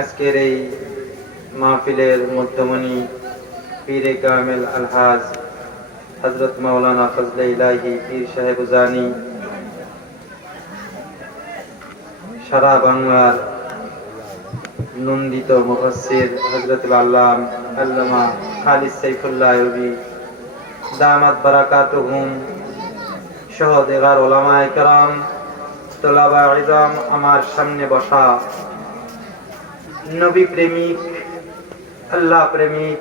আজকের এই মাহফিলের মধ্যমণি পীরে কামেল আলহাজ হযরত মাওলানা ফজলে ইলাহি পীর সাহেব জানি, সারা বাংলার নন্দিত মুফাসসির হযরতুল আল্লামা খালিদ সাইফুল্লাহ আইয়ুবী দামাত বারাকাতুহুম সহ দেগার উলামায়ে কেরাম, তোলাবা ইলম, আমার সামনে বসা নবী প্রেমিক, আল্লাহ প্রেমিক,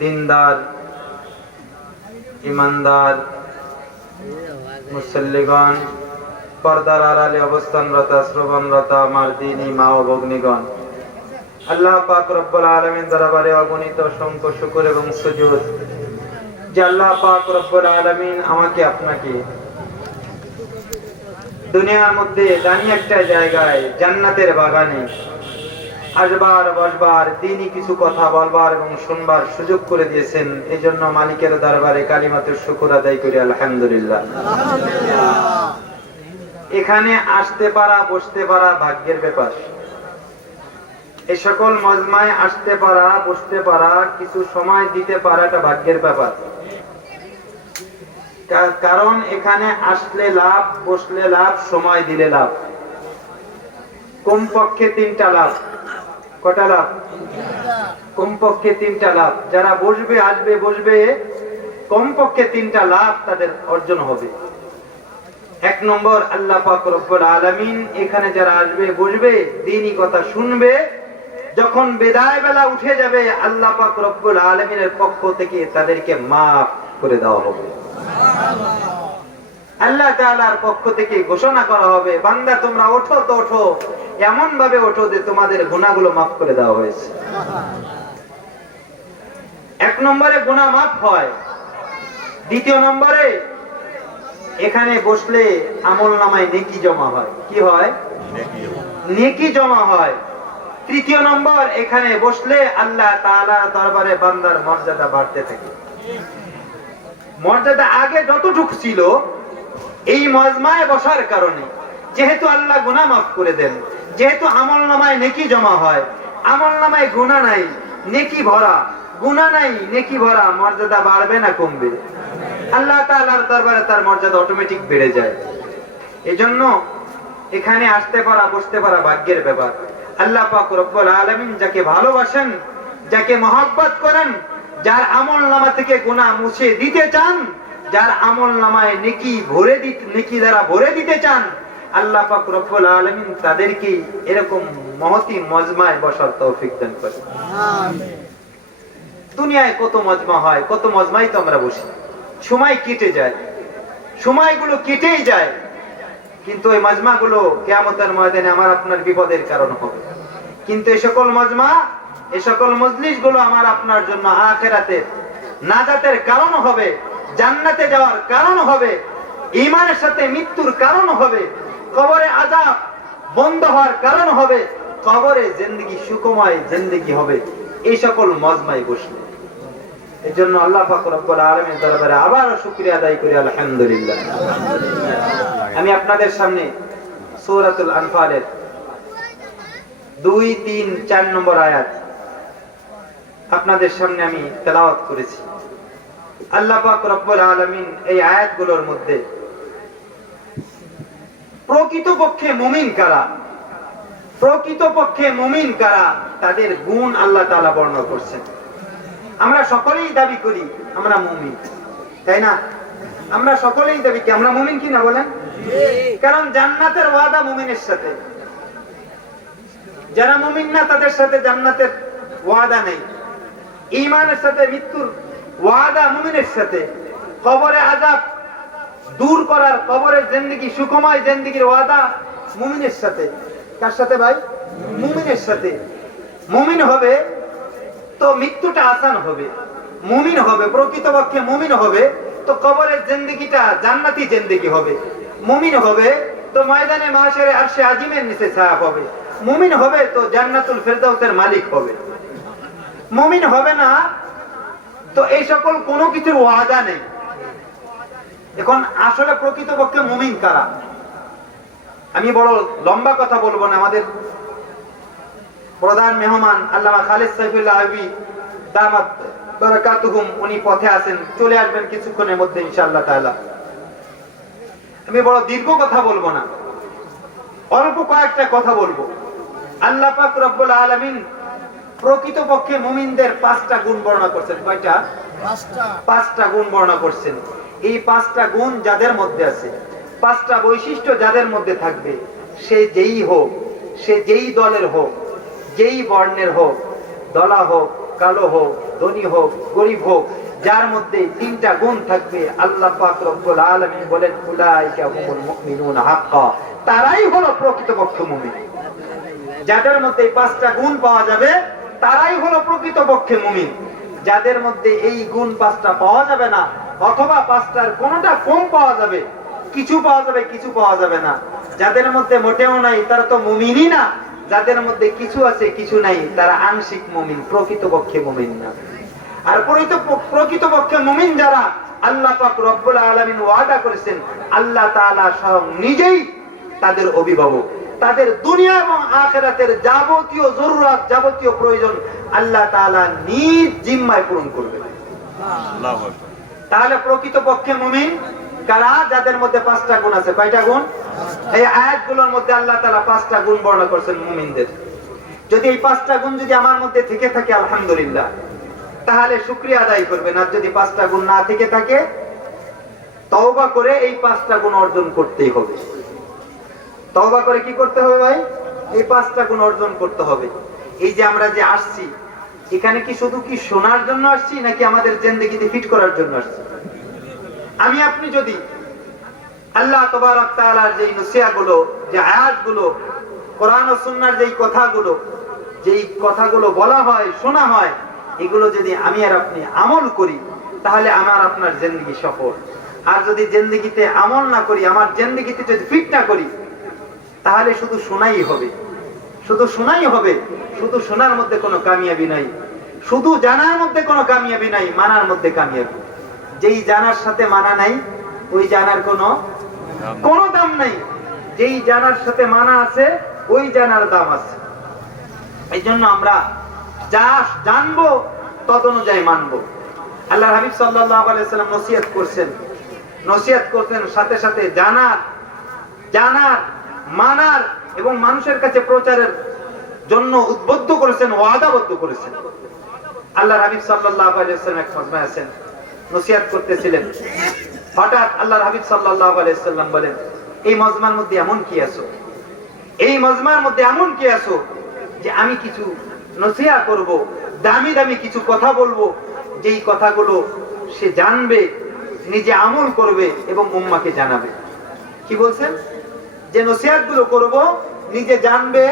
দিনদার, ইমানদার মুসল্লিগণ, পর্দার আড়ালে অবস্থানরত শ্রবণরত আমার দিনী মা ও ভগ্নীগণ, আল্লাহ পাক রব্বুল আলামিন দরবারে অগণিত অসংখ্য শুকর এবং সুজুদ যে আল্লাহ পাক রব্বুল আলামিন আমাকে আপনাকে দুনিয়ার মধ্যে দামি একটা জায়গায় জান্নাতের বাগানে আসবার বসবার, দিনই কিছু কথা বলবার এবং শুনবার সুযোগ করে দিয়েছেন। এই জন্য মালিকের দরবারে কালিমাতুর শুকর আদায় করি আলহামদুলিল্লাহ। এখানে আসতে পারা, বসতে পারা ভাগ্যের ব্যাপার। এই সকল মজমায় আসতে পারা, বসতে পারা, কিছু সময় দিতে পারাটা ভাগ্যের ব্যাপার। কারণ এখানে আসলে লাভ, বসলে লাভ, সময় দিলে লাভ। কমপক্ষে 3টা লাভ। কটা লাভ? কমপক্ষে 3টা লাভ। যারা বসবে, আসবে, বসবে, কমপক্ষে 3টা লাভ তাদের অর্জন হবে। 1 নম্বর, আল্লাহ পাক রব্বুল আলামিন এখানে যারা আসবে, বসবে, দ্বীনি কথা শুনবে, যখন বিদায় বেলা উঠে যাবে আল্লাহ পাক রব্বুল আলামিনের পক্ষ থেকে তাদেরকে মাফ করে দেওয়া হবে। আল্লাহ তাআলার পক্ষ থেকে ঘোষণা করা হবে, বান্দা তোমরা ওঠো তো ওঠো, এমন ভাবে ওঠো যে তোমাদের গুনাহগুলো মাফ করে দেওয়া হয়েছে। 1 নম্বরে গুনাহ মাফ হয়। 2 নম্বরে এখানে বসলে আমলনামায় নেকি জমা হয়। কি হয়? নেকি জমা হয়। 3 নম্বর, এখানে বসলে আল্লাহ তাআলার দরবারে বান্দার মর্যাদা বাড়তে থাকে। মর্যাদা আগে যতটুকু ছিল, এই মজমায় বসার কারণে যেহেতু আল্লাহ গুনাহ মাফ করে দেন, যেহেতু আমলনামায় নেকি জমা হয়, আমলনামায় গুনাহ নাই, নেকি ভরা, গুনাহ নাই, নেকি ভরা, মর্যাদা বাড়বে না কমবে? আল্লাহ তাআলার দরবারে তার মর্যাদা অটোমেটিক বেড়ে যায়। এজন্য এখানে আসতে পারা, বসতে পারা ভাগ্যের ব্যাপার। আল্লাহ পাক রব্বুল আলামিন যাকে ভালোবাসেন, যাকে মহব্বত করেন, যার আমলনামা থেকে গুনাহ মুছে দিতে চান, যার আমলনামায় নেকি ভরে দিতে, নেকি দ্বারা ভরে দিতে চান, আল্লাহ পাক রব্বুল আলামিন তাদেরকে এরকম মহতি মজমায় বসার তৌফিক দান করেন। আমিন। দুনিয়ায় কত মজমা হয়, কত মজমায় তো আমরা বসি, সময় কেটে যায়, সময়গুলো কেটেই যায়, কিন্তু এই মজমাগুলো কিয়ামতের ময়দানে আমার আপনার বিপদের কারণ হবে। কিন্তু এই সকল মজমা, এই সকল মজলিসগুলো আমার আপনার জন্য আখিরাতে নাজাতের কারণ হবে, জান্নাতে যাওয়ার কারণ হবে, ঈমানের সাথে মৃত্যুর কারণ হবে, কবরে আযাব বন্ধ হওয়ার কারণ হবে, কবরে জিন্দেগি সুখময় জিন্দেগি হবে এই সকল মজমায় বসলে। এজন্য আল্লাহ পাক রব্বুল আলামিনের দরবারে আবারও শুকরিয়া আদায় করি আলহামদুলিল্লাহ। আমি আপনাদের সামনে সূরাতুল আনফালের 2, 3, 4 নম্বর আয়াত আপনাদের সামনে আমি তেলাওয়াত করেছি। আল্লাহ পাক রব্বুল আলামিন এই আয়াতগুলোর মধ্যে প্রকৃতপক্ষে মুমিন কারা, প্রকৃতপক্ষে মুমিন কারা, তাদের গুণ আল্লাহ তাআলা বর্ণনা করছেন। আমরা সকলেই দাবি করি আমরা মুমিন, তাই না? আমরা সকলেই দাবি কি আমরা মুমিন কিনা বলেন? কারণ জান্নাতের ওয়াদা মুমিনের সাথে। যারা মুমিন না তাদের সাথে জান্নাতের ওয়াদা নেই। ঈমানের সাথে মৃত্যুর ওয়াদা মুমিনের সাথে। কবরে আযাব দূর করার, কবরের জিন্দেগি সুখময় জিন্দেগির ওয়াদা মুমিনের সাথে। কার সাথে ভাই? মুমিনের সাথে। মুমিন হবে তো মৃত্যুটা আসান হবে, মুমিন হবে, প্রকৃতপক্ষে মুমিন হবে তো কবরের জিন্দেগিটা জান্নাতি জিন্দেগি হবে, মুমিন হবে তো ময়দানে মাহশারে আরশে আজিমের নিচে ছায়া পাবে, মুমিন হবে তো জান্নাতুল ফেরদাউসের মালিক হবে। মুমিন হবে না তো এই সকল কোনো কিছুর ওয়াদা নেই। এখন আসলে প্রকৃতপক্ষে মুমিন কারা? আমি বড় লম্বা কথা বলবো না, আমাদের প্রধান মেহমান আল্লামা খালেদ সাইফুল্লাহ আলভী দামাত বারাকাতুহুম উনি পথে আছেন, চলে আসবেন কিছুক্ষণের মধ্যে ইনশাআল্লাহ তাআলা। আমি বড় দীর্ঘ কথা বলবো না, অল্প কয়েকটা কথা বলবো। আল্লাহ পাক রব্বুল আলামিন প্রকৃতপক্ষে মুমিনদের 5টা গুণ বর্ণনা করছেন। কয়টা? 5টা গুণ বর্ণনা করছেন। এই 5টা গুণ যাদের মধ্যে আছে, 5টা বৈশিষ্ট্য যাদের মধ্যে থাকবে, সে যেই হোক, সে যেই দলের হোক, যেই বর্ণের হোক, দলা হোক, কালো হোক, ধনী হোক, গরিব হোক, যার মধ্যে 3টা গুণ থাকবে, আল্লাহ পাক রব্বুল আলামিন বলেন উলাইকা হুমুল মুমিনুনা হাক্কা, তারাই হলো প্রকৃতপক্ষে মুমিন। যাদের মধ্যে এই 5টা গুণ পাওয়া যাবে তারাই হলো প্রকৃতপক্ষে মুমিন। যাদের মধ্যে এই গুণ 5টা পাওয়া যাবে না, অথবা 5টার কোনটা কম পাওয়া যাবে, কিছু পাওয়া যাবে কিছু পাওয়া যাবে না, যাদের মধ্যে মোটেও নাই তারা তো মুমিনই না, যাদের মধ্যে কিছু আছে কিছু নাই তারা আংশিক মুমিন, প্রকৃতপক্ষে মুমিন না। আর প্রকৃতপক্ষে মুমিন যারা, আল্লাহ পাক রব্বুল আলামিন ওয়াদা করেছেন আল্লাহ তাআলা স্বয়ং নিজেই তাদের অভিভাবক, তাদের দুনিয়া এবং আখিরাতের যাবতীয় জরুরত, যাবতীয় প্রয়োজন আল্লাহ তাআলা নিজ জিম্মায় পূরণ করবেন। আল্লাহু আকবার। তাহলে প্রকৃতপক্ষে মুমিন কারা? যাদের মধ্যে 5টা গুণ আছে। কয়টা গুণ? এই আয়াতগুলোর মধ্যে আল্লাহ তাআলা 5টা গুণ বর্ণনা করেছেন মুমিনদের। যদি এই 5টা গুণ যদি আমার মধ্যে থেকে থাকে আলহামদুলিল্লাহ, তাহলে শুকরিয়া আদায় করবেন। আর যদি 5টা গুণ না থেকে থাকে, তওবা করে এই 5টা গুণ অর্জন করতেই হবে। তওবা করে কি করতে হবে ভাই? এই 5টা গুণ অর্জন করতে হবে। এই যে আমরা যে আসছি এখানে, কি শুধু কি শোনার জন্য আসছি নাকি আমাদের জিন্দেগিতে ফিট করার জন্য আসছি? আমি আপনি যদি আল্লাহ তাবারক তাআলার যে নসিহতগুলো, যে আয়াতগুলো, কোরআন ও সুন্নাহর যেই কথাগুলো বলা হয়, শোনা হয়, এগুলো যদি আমি আর আপনি আমল করি, তাহলে আমার আপনার জিন্দেগি সফল। আর যদি জিন্দেগিতে আমল না করি, আমার জিন্দেগিতে যদি ফিট না করি, তাহলে শুধু শোনাই হবে, শুধু শোনাই হবে। শুধু শোনার মধ্যে কোনো কামিয়াবি নাই, শুধু জানার মধ্যে কোনো কামিয়াবি নাই, মানার মধ্যে কামিয়াবি। যেই জানার সাথে মানা নাই, ওই জানার কোনো দাম নাই। যেই জানার সাথে মানা আছে, ওই জানার দাম আছে। এই জন্য আমরা যা জানবো তদ অনুযায়ী মানবো। আল্লাহর হাবিব সাল্লাল্লাহু আলাইহি ওয়াসাল্লাম নসিহত করতেন সাথে সাথে জানার, মানার এবং মানুষের কাছে প্রচারের জন্য উদ্বুদ্ধ করেছেন, ওয়াদাবদ্ধ করেছেন। আল্লাহর হাবিব সাল্লাল্লাহু আলাইহি ওয়াসাল্লাম এক মজমায় আছেন, নসিহত করতেছিলেন। হঠাৎ আল্লাহর হাবিব সাল্লাল্লাহু আলাইহি ওয়াসাল্লাম বলেন, এই মজমার মধ্যে এমন কি আছো, এই মজমার মধ্যে এমন কি আছো যে আমি কিছু নসিহত করব, দামি দামি কিছু কথা বলবো, যেই কথাগুলো সে জানবে, নিজে আমল করবে এবং উম্মাহকে জানাবে। কি বলছেন? যে নসিহতগুলো করব, নিজে জানবে,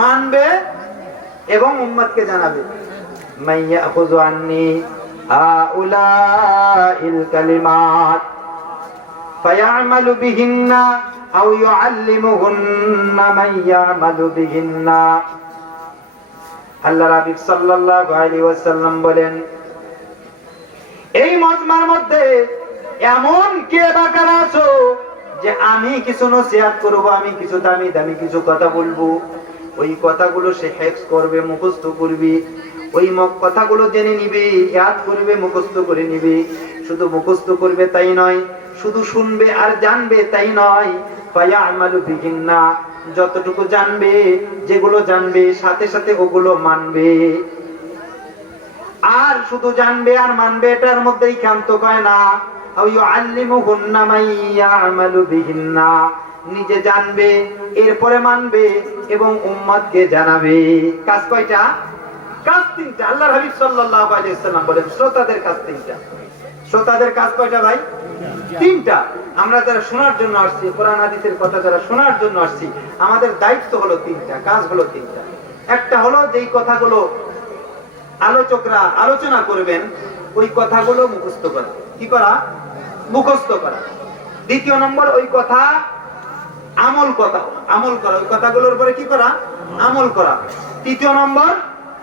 মানবে এবং উম্মতকে জানাবে। মাইয়া খুযু আন্নী আউলাইল কালিমাত ফায়ামালু বিহিন্না আও ইউআল্লিমুহুন্না মান ইয়ামালু বিহিন্না। আল্লাহর হাবিব সাল্লাল্লাহু আলাইহি ওয়াসাল্লাম বলেন, এই মজমার মধ্যে এমন কে বা কারা আছো যে আমি কিছু নসিহত করব, আমি কিছু দামি দামি কিছু কথা বলবো, ওই কথাগুলো সে হেফজ করবে, মুখস্থ করবে, ওই কথাগুলো জেনে নিবে, ইয়াদ করবে, মুখস্থ করে নিবে। শুধু মুখস্থ করবে তাই নয়, শুধু শুনবে আর জানবে তাই নয়, ফায়ামালু বিহিন্না, যতটুকু জানবে, যেগুলো জানবে সাথে সাথে ওগুলো মানবে। আর শুধু জানবে আর মানবে এটার মধ্যেই ক্ষান্ত কয় না, আও ইউআল্লিমুহুন্না মান ইয়ামালু বিহিন্না, নিজে জানবে, এরপরে মানবে এবং উম্মতকে জানাবে। কাজ কয়টা? কাজ 3টা। আল্লাহর হাবিব সাল্লাল্লাহু আলাইহি ওয়াসাল্লাম বলেন, শ্রোতাদের কাজ 3টা। শ্রোতাদের কাজ কয়টা ভাই? 3টা। আমরা যারা শোনার জন্য আসছি, কোরআন হাদিসের কথা যারা শোনার জন্য আসছি, আমাদের দায়িত্ব হলো 3টা, কাজ হলো 3টা। একটা হলো যেই কথাগুলো আলোচকরা আলোচনা করবেন, ওই কথাগুলো মুখস্থ করা। কি করা? মুখস্থ করা। দ্বিতীয় নম্বর, ওই কথা আমল করা, ওই কথাগুলোর উপরে কি করা? আমল করা। তৃতীয় নম্বর,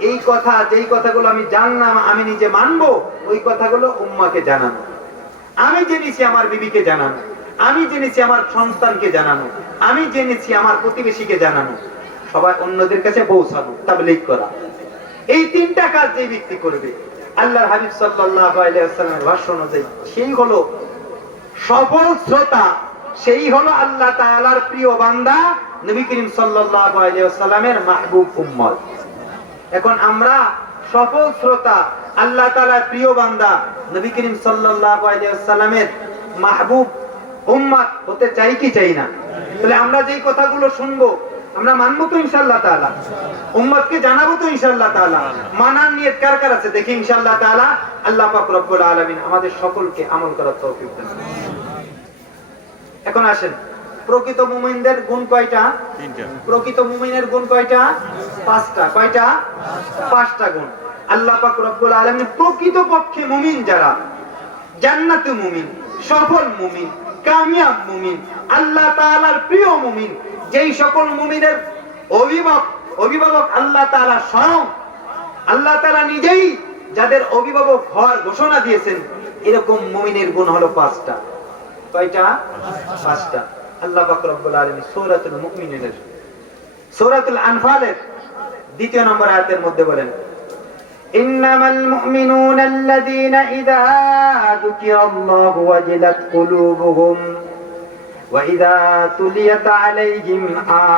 এই কথা, যেই কথাগুলো আমি জানলাম, আমি নিজে মানবো, ওই কথাগুলো উম্মাকে জানানো। আমি জেনেছি আমার বিবিকে জানানো, আমি জেনেছি আমার সন্তানকে জানানো, আমি জেনেছি আমার প্রতিবেশীকে জানানো, সবাই অন্যদের কাছে পৌঁছানো, তাবলীগ করা। এই তিনটা কাজ যে ব্যক্তি করবে আল্লাহর হাবিব সাল্লাল্লাহু আলাইহি ওয়াসাল্লামের ভাষ্য অনুযায়ী সেই হলো সফল শ্রোতা, সেই হলো আল্লাহ তাআলার প্রিয় বান্দা, নবী করিম সাল্লাল্লাহু আলাইহি ওয়াসাল্লামের মাহবুব উম্মত। এখন আমরা সফল শ্রোতা, আল্লাহ তাআলার প্রিয় বান্দা, নবী করিম সাল্লাল্লাহু আলাইহি ওয়াসাল্লামের মাহবুব উম্মত হতে চাই কি চাই না? তাহলে আমরা যেই কথাগুলো শুনবো আমরা মানবো তো ইনশাআল্লাহ তাআলা, উম্মতকে জানাবো তো ইনশাআল্লাহ তাআলা। মানার নিয়ত কার কার আছে দেখি ইনশাআল্লাহ তাআলা। আল্লাহ পাক রব্বুল আলামিন আমাদের সকলকে আমল করার তৌফিক দান করুন। এখন আসেন, প্রকৃত মুমিনদের গুণ কয়টা? তিনটা। প্রকৃত মুমিনের গুণ কয়টা? পাঁচটা। কয়টা? পাঁচটা গুণ। আল্লাহ পাক রব্বুল আলামিন প্রকৃত পক্ষে মুমিন যারা, জান্নাতি মুমিন, সফল মুমিন, কামিয়াব মুমিন, আল্লাহ তাআলার প্রিয় মুমিন, যেই সকল মুমিনের অভিভাবক আল্লাহ তাআলা স্বয়ং, আল্লাহ তাআলা নিজেই যাদের অভিভাবক হওয়ার ঘোষণা দিয়েছেন, এরকম মুমিনের গুণ হলো পাঁচটা। কয়টা? পাঁচটা। আল্লাহ পাক রব্বুল আলামিন সূরাতুল মুমিনের সূরাতুল আনফালের 2 নম্বর আয়াতের মধ্যে বলেন, ইন্নামাল মুমিনুনা আল্লাযীনা ইযা যুকিরাল্লাহু ওয়াজিলাত কুলুবুহুম ওয়া ইযা তুলিয়াত আলাইহিম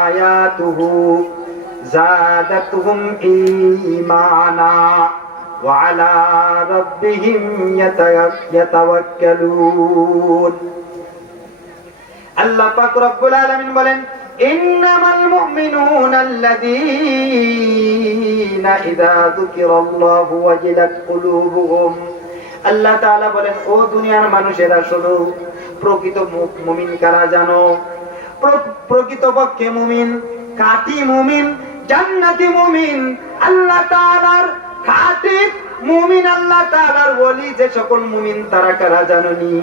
আয়াতুহু যাদাতুহুম ঈমানা ওয়া আলা রাব্বিহিম ইয়াতাওয়াক্কালুন। আল্লাহ পাক রব্বুল আলামিন বলেন, ইন্নামাল মুমিনুনা আল্লাযীনা ইযা যুকিরাল্লাহু ওয়াজিলাত কুলুবুহুম। আল্লাহ তাআলা বলেন, ও দুনিয়ার মানুষেরা শোনো, প্রকৃত মুমিন কারা জানো? প্রকৃতপক্ষে মুমিন, খাঁটি মুমিন, জান্নাতি মুমিন, আল্লাহ তাআলার খাঁটি মুমিন, আল্লাহ তাআলার ওলি যে সকল মুমিন তারা কারা জানোনি?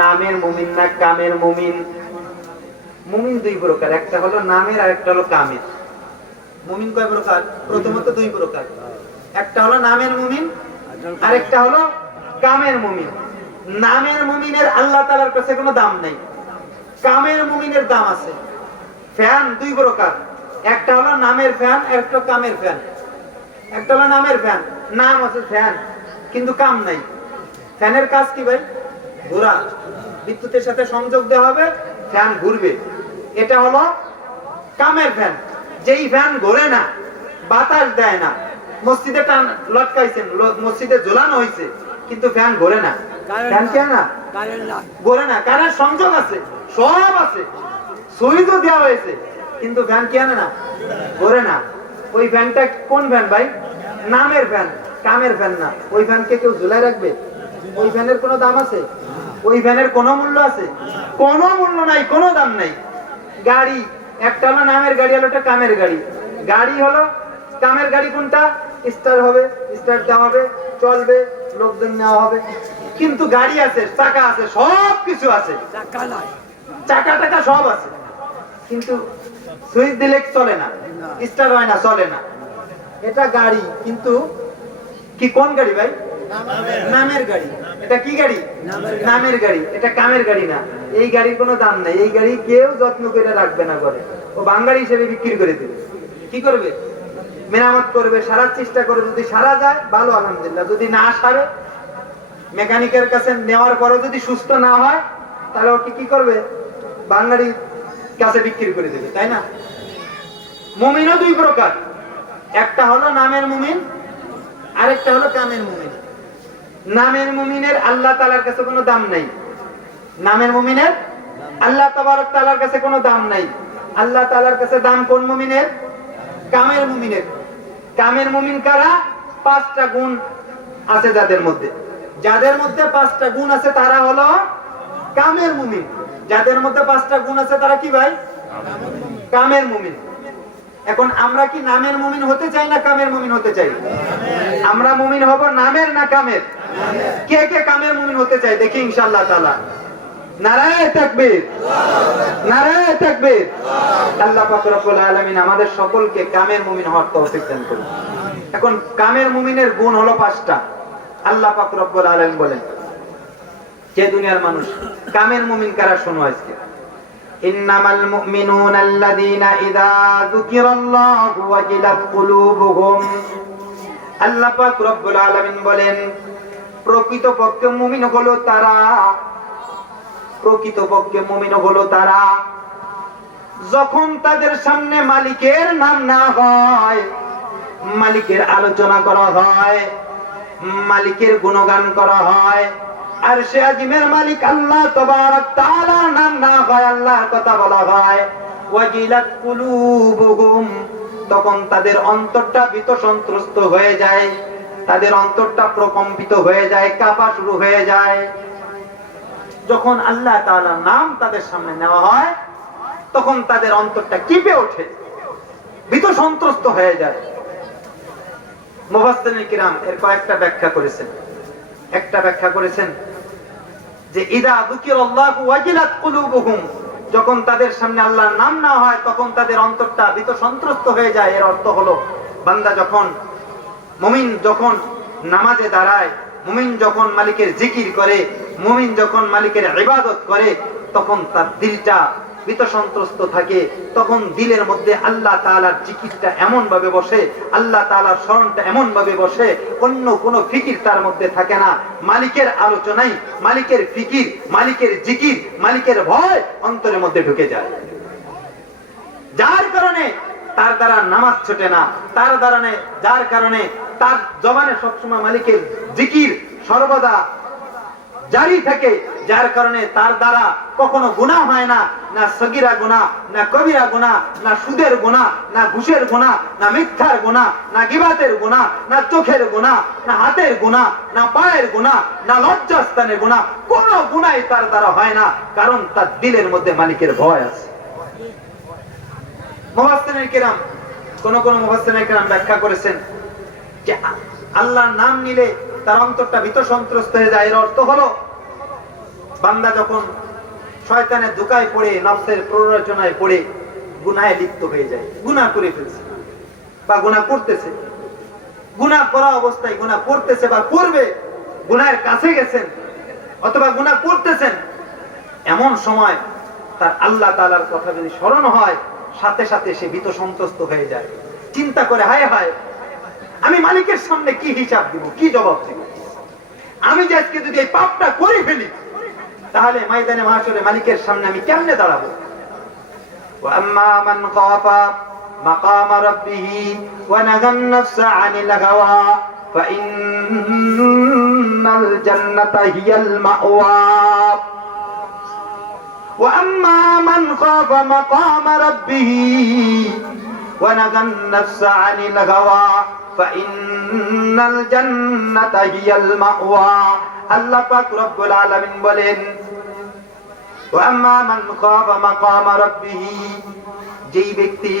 নামের মুমিন না কামের মুমিন? মুমিন দুই প্রকার, একটা হলো নামের আর একটা হলো কামের। মুমিন কয় প্রকার? প্রথমত দুই প্রকার, একটা হলো নামের মুমিন আর একটা হলো কামের মুমিন। নামের মুমিনের আল্লাহ তাআলার কাছে কোনো দাম নাই, কামের মুমিনের দাম আছে। ফ্যান দুই প্রকার, একটা হলো নামের ফ্যান আর একটা কামের ফ্যান। একটা হলো নামের ফ্যান, নাম আছে ফ্যান কিন্তু কাম নাই। ফ্যানের কাজ কি ভাই? ঘোরা, বিদ্যুতের সাথে সংযোগ দেওয়া হবে, ফ্যান ঘুরবে। এটা হলো কামের ফ্যান, যেই ফ্যান ঘোরে না, বাতাস দেয় না। মসজিদে টান লটকাইছেন, মসজিদে ঝোলানো হয়েছে, কিন্তু ফ্যান ঘোরে না। ফ্যান কেন না? ঘোরে না। কারেন্ট সংযোগ আছে, সব আছে, সুইচও দেওয়া হয়েছে, কিন্তু ফ্যান কেন না? ঘোরে না। ওই ফ্যানটা কোন ফ্যান ভাই? নামের ফ্যান, কামের ফ্যান না। ওই ফ্যানকে কেউ ঝুলায় রাখবে? ওই ফ্যানের কোনো দাম আছে? ওই ফ্যানের কোনো মূল্য আছে? কোনো মূল্য নাই, কোনো দাম নাই। গাড়ি, একটা হলো নামের গাড়ি, হলো একটা কামের গাড়ি। গাড়ি হলো কামের গাড়ি কোনটা? স্টার্ট হবে, স্টার্ট দেওয়া হবে, চলবে, লোকজন নেওয়া হবে। কিন্তু গাড়ি আছে, চাকা আছে, সব কিছু আছে, চাকা টাকা সব আছে, কিন্তু সুইচ দিলে চলে না, স্টার্ট হয় না, চলে না। এটা গাড়ি, কিন্তু কি কোন গাড়ি ভাই? নামের গাড়ি। এটা কি গাড়ি? নামের গাড়ি। এটা কামের গাড়ি না। এই গাড়ির কোনো দাম নাই, এই গাড়ি কেউ যত্ন করে রাখবে না, করে ও বাঙালি হিসেবে বিক্রি করে দেবে। কি করবে? মেরামত করবে, সারার চেষ্টা করবে। যদি সারা যায় ভালো, আলহামদুলিল্লাহ। যদি না সারে, মেকানিকের কাছে নেওয়ার পরে যদি সুস্থ না হয়, তাহলে ওকে কি করবে? বাঙালির কাছে বিক্রি করে দেবে, তাই না? মুমিনও দুই প্রকার, একটা হলো নামের মুমিন, আরেকটা হলো কামের মুমিন। নামের মুমিনের আল্লাহ তাআলার কাছে কোনো দাম নাই। নামের মুমিনের আল্লাহ তাবারক তাআলার কাছে কোনো দাম নাই। আল্লাহ তাআলার কাছে দাম কোন মুমিনের? কামের মুমিনের। কামের মুমিন কারা? পাঁচটা গুণ আছে যাদের মধ্যে। যাদের মধ্যে পাঁচটা গুণ আছে তারা হলো কামের মুমিন। যাদের মধ্যে পাঁচটা গুণ আছে তারা কি ভাই? কামের মুমিন। এখন আমরা কি নামের মুমিন হতে চাই না কামের মুমিন হতে চাই? আমরা মুমিন হব নামের না কামের? কে কে কামের মুমিন হতে চাই দেখি ইনশাআল্লাহ তাআলা। নারায়ে তাকবীর, নারায়ে তাকবীর। আল্লাহ পাক রব্বুল আলামিন আমাদের সকলকে কামের মুমিন হওয়ার তৌফিক দান করুন। এখন কামের মুমিনের গুণ হলো পাঁচটা। আল্লাহ পাক রব্বুল আলামিন বলেন, যে দুনিয়ার মানুষ কামের মুমিন কারা শোনো আজকে। ইন্নামাল মুমিনুনা আল্লাযীনা ইযা যুকিরাল্লাহু ওয়াজিলাত কুলুবুহুম। আল্লাহ পাক রব্বুল আলামিন বলেন, প্রকৃতপক্ষে মুমিন হলো তারা যখন তাদের সামনে মালিকের নাম না হয়, মালিকের আলোচনা করা হয়, মালিকের গুণগান করা হয়, আর সে আজিমের মালিক আল্লাহ তাবারক তাআলার নাম না হয়, আল্লাহর কথা বলা হয়, ওয়াজিলাত কুলুবুহুম, তখন তাদের অন্তরটা ভীত সন্ত্রস্ত হয়ে যায়, তাদের অন্তরটা প্রকম্পিত হয়ে যায়, কাঁপা শুরু হয়ে যায়। যখন আল্লাহ তাআলার নাম তাদের সামনে নেওয়া হয়, তখন তাদের অন্তরটা কেঁপে ওঠে, ভীত সন্ত্রস্ত হয়ে যায়। মুফাসসিরিন কিরাম এর কয়েকটা ব্যাখ্যা করেছেন। একটা ব্যাখ্যা করেছেন যে ইদা যুকিরাল্লাহু ওয়াজিলাত কুলুবুহুম, যখন তাদের সামনে আল্লাহর নাম না হয় তখন তাদের অন্তরটা ভীত সন্ত্রস্ত হয়ে যায়। এর অর্থ হলো, বান্দা যখন, মুমিন যখন নামাজে দাঁড়ায়, মুমিন যখন মালিকের জিকির করে, মুমিন যখন মালিকের ইবাদত করে, তখন তার দিলটা ভীত সন্ত্রস্ত থাকে। তখন দিলের মধ্যে আল্লাহ তাআলার জিকিরটা এমন ভাবে বসে, আল্লাহ তাআলার স্মরণটা এমন ভাবে বসে, অন্য কোনো ফিকির তার মধ্যে থাকে না। মালিকের আলোচনায়, মালিকের ফিকির, মালিকের জিকির, মালিকের ভয় অন্তরের মধ্যে ঢুকে যায়, যার কারণে তার দ্বারা নামাজ ছোটে না, যার কারণে তার জবানে সবসময় মালিকের জিকির সর্বদা জারি থাকে, যার কারণে তার দ্বারা কখনো গুনাহ হয় না, না সগীরা গুনাহ, না কবিরা গুনাহ, না সুদের গুনাহ, না ঘুষের গুনাহ, না মিথ্যার গুনাহ, না গীবাতের গুনাহ, না চোখের গুনাহ, না হাতের গুনাহ, না পায়ের গুনাহ, না লজ্জাস্থানের গুনাহ, কোনো গুনাহ তার দ্বারা হয় না, কারণ তার দিলের মধ্যে মালিকের ভয় আছে। মুফাসসিরিন কিরাম, কোন মুফাসসিরিন কিরাম ব্যাখ্যা করেছেন যে আল্লাহর নাম নিলে তার অন্তরটা ভীত সন্ত্রস্ত হয়ে যায়। এর অর্থ হলো, বান্দা যখন শয়তানের ধোঁকায় পড়ে, নফসের প্ররোচনায় পড়ে গুনাহে লিপ্ত হয়ে যায়, গুনাহ করে ফেলছে বা গুনাহ করতেছে, গুনাহ করা অবস্থায় গুনাহ করতেছে বা করবে, গুনাহের কাছে গেছেন অথবা গুনাহ করতেছেন, এমন সময় তার আল্লাহ তাআলার কথা যদি স্মরণ হয়, সাথে সাথে সে ভীত সন্ত্রস্ত হয়ে যায়, চিন্তা করে, হায় হায়, আমি মালিকের সামনে কি হিসাব দিব, কি জবাব দিব? আমি যে আজকে যদি এই পাপটা করে ফেলি, তাহলে ময়দানে মাহশরে মালিকের সামনে আমি কেমনে দাঁড়াবো? ওয়া আম্মা মান খাফা মাকাম রাব্বিহি ওয়া নাহান নাফসা আনিল হাওয়া ফাইন্নাল জান্নাতা হিয়াল মাওয়া। ওয়া আম্মা মান খাফা মাকাম রাব্বিহি ওয়া নাহান নাফসা আনিল হাওয়া ফাইন্নাল জান্নাতা হিয়াল মাওয়া। আল্লাহ পাক রব্বুল আলামিন বলেন, ওয়া আম্মা মান খাফা মাকাম রাব্বিহি, যেই ব্যক্তি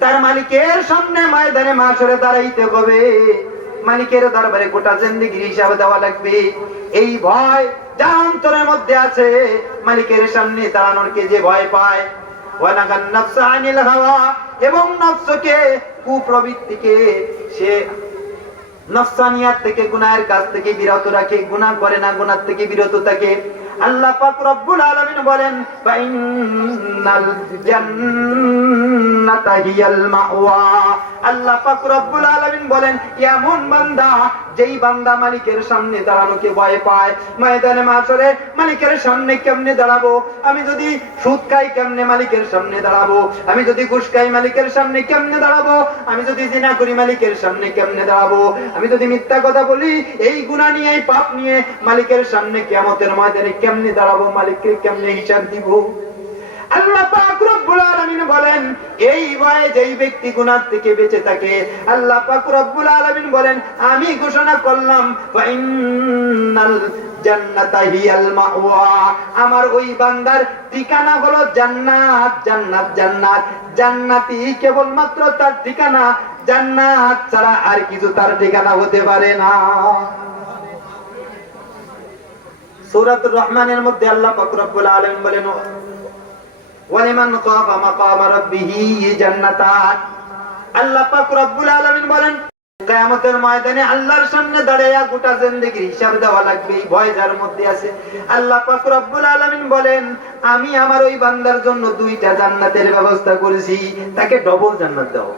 তার মালিকের সামনে ময়দানে মাহশরে দাঁড়াইতে হবে, মালিকের দরবারে গোটা জিন্দেগির হিসাব দেওয়া লাগবে, এই ভয় যার অন্তরের মধ্যে আছে, মালিকের সামনে দাঁড়ানোর কে যে ভয় পায়, ওয়া নাহান নাফসা আনিল হাওয়া, এবং নফসকে, কুপ্রবৃত্তিকে সে নফসানিয়াত থেকে, গুনাহের কাজ থেকে বিরত রাখে, গুনাহ করে না, গুনাহ থেকে বিরত থাকে। আল্লাহ পাক রব্বুল আলামিন বলেন, ফাইন্নাল জান্নাতা হিয়াল মাওয়া। আল্লাহ পাক রব্বুল আলামিন বলেন, এমন বান্দা, যেই বান্দা মালিকের সামনে দাঁড়ানোকে ভয় পায়, ময়দানে মাহশরে মালিকের সামনে কেমনে দাঁড়াবো? আমি যদি সুদ খাই কেমনে মালিকের সামনে দাঁড়াবো? আমি যদি ঘুষ খাই মালিকের সামনে কেমনে দাঁড়াবো? আমি যদি জিনা করি মালিকের সামনে কেমনে দাঁড়াবো? আমি যদি মিথ্যা কথা বলি, এই গুনাহ নিয়ে, এই পাপ নিয়ে মালিকের সামনে কিয়ামতের ময়দানে কেমনে দাঁড়াবো? মালিককে কেমনে হিসাব দিব? আল্লাহ পাক রব্বুল আলামিন বলেন, এই ভয়ে যেই ব্যক্তি গুনাহ থেকে বেঁচে থাকে, আল্লাহ পাক রব্বুল আলামিন বলেন, আমি ঘোষণা করলাম, ফাইন্নাল জান্নাতা হিয়াল মাওয়া, আমার ওই বান্দার ঠিকানা হলো জান্নাত, জান্নাত, জান্নাত। জান্নাতি কেবলমাত্র তার ঠিকানা, জান্নাত ছাড়া আর কিছু তার ঠিকানা হতে পারে না। সূরাতুর রহমানের মধ্যে আল্লাহ পাক রব্বুল আলামিন বলেন, ওয়ালিমান খাফা মাকাম রাব্বিহি জান্নাতান। আল্লাহ পাক রব্বুল আলামিন বলেন, কিয়ামতের ময়দানে আল্লাহর সামনে দাঁড়ায়া গোটা জিন্দেগির হিসাব দেওয়া লাগবে। এই ভয় যার মধ্যে আছে, আল্লাহ পাক রব্বুল আলামিন বলেন, আমি আমার ওই বান্দার জন্য 2টা জান্নাতের ব্যবস্থা করেছি, তাকে ডবল জান্নাত দাও।